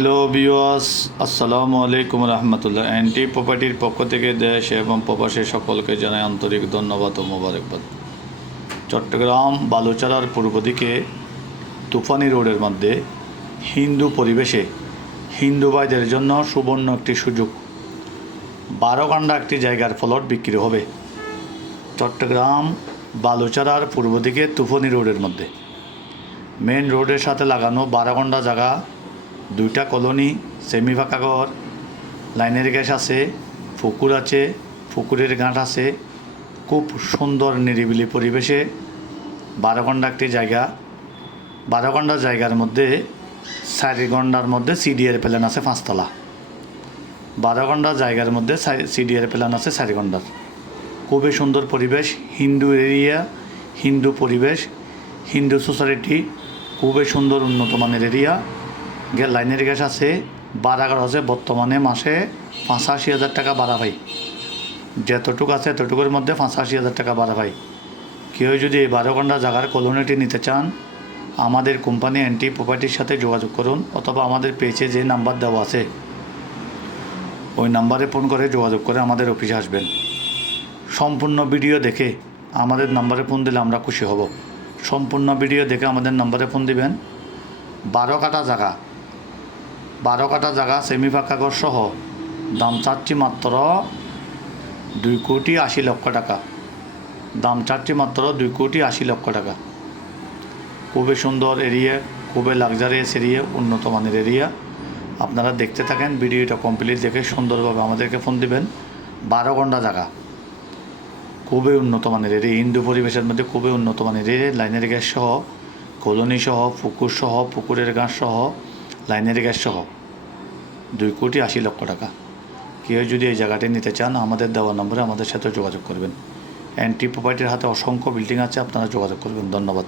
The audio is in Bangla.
হ্যালো ভিউয়ার্স, আসসালামু আলাইকুম রহমতুল্লাহ। এনটি প্রপার্টির পক্ষ থেকে দেশ এবং প্রবাসী সকলকে জানাই আন্তরিক ধন্যবাদ ও মোবারকবাদ। চট্টগ্রাম বালুচরার পূর্ব দিকে তুফানি রোডের মধ্যে হিন্দু পরিবেশে হিন্দু ভাইদের জন্য সুবর্ণ একটি সুযোগ। 12 কাণ্ডা একটি জায়গার প্লট বিক্রি হবে চট্টগ্রাম বালুচরার পূর্ব দিকে তুফানি রোডের মধ্যে। মেন রোডের সাথে লাগানো 12 কাণ্ডা জায়গা, 2টা কলোনি, সেমি ফাঁকা ঘর, লাইনের গ্যাস আছে, পুকুর আছে, পুকুরের ঘাট আছে। খুব সুন্দর নিরিবিলি পরিবেশে 12 কাণ্ডা একটি জায়গা। 12 কাণ্ডা জায়গার মধ্যে 4 কাণ্ডার মধ্যে সিডিএর প্ল্যান আছে 5 তলা। 12 কাণ্ডা জায়গার মধ্যে সিডিএর প্ল্যান আছে 4 কাণ্ডার। খুবই সুন্দর পরিবেশ, হিন্দু এরিয়া, হিন্দু পরিবেশ, হিন্দু সোসাইটি, খুবই সুন্দর উন্নত মানের এরিয়া। লাইনের গ্যাস আছে, ভাড়াঘর আছে। বর্তমানে মাসে 85,000 টাকা ভাড়া পাই। যতটুকু আছে এতটুকুর মধ্যে 85,000 টাকা ভাড়া পাই। কেউ যদি এই 12 কাণ্ডা জায়গার কলোনিটি নিতে চান, আমাদের কোম্পানি এনটি প্রপার্টির সাথে যোগাযোগ করুন, অথবা আমাদের পেজে যে নাম্বার দেওয়া আছে ওই নাম্বারে ফোন করে যোগাযোগ করে আমাদের অফিসে আসবেন। সম্পূর্ণ ভিডিও দেখে আমাদের নাম্বারে ফোন দিলে আমরা খুশি হব। সম্পূর্ণ ভিডিও দেখে আমাদের নাম্বারে ফোন দিবেন। 12 কাঠা জায়গা, 12 কাঠা জায়গা, সেমি ফাঁকা ঘর সহ দাম চাচ্ছি মাত্র 2,80,00,000 টাকা। দাম চাচ্ছি মাত্র 2,80,00,000 টাকা। খুবই সুন্দর এরিয়া, খুবই লাক্সারিয়াস এরিয়া, উন্নত মানের এরিয়া। আপনারা দেখতে থাকেন, ভিডিওটা কমপ্লিট দেখে সুন্দরভাবে আমাদেরকে ফোন দিবেন। 12 কাণ্ডা জায়গা, খুবই উন্নত মানের এরিয়া, হিন্দু পরিবেশের মধ্যে খুবই উন্নত মানের এরিয়া। লাইনের গ্যাস সহ, কলোনি সহ, পুকুর সহ, পুকুরের ঘাট সহ, লাইনের গ্যাস সহ 2,80,00,000 টাকা। কেউ যদি এই জায়গাটি নিতে চান, আমাদের দেওয়া নম্বরে আমাদের সাথে যোগাযোগ করবেন। এনটি প্রপার্টির হাতে অসংখ্য বিল্ডিং আছে, আপনারা যোগাযোগ করবেন। ধন্যবাদ।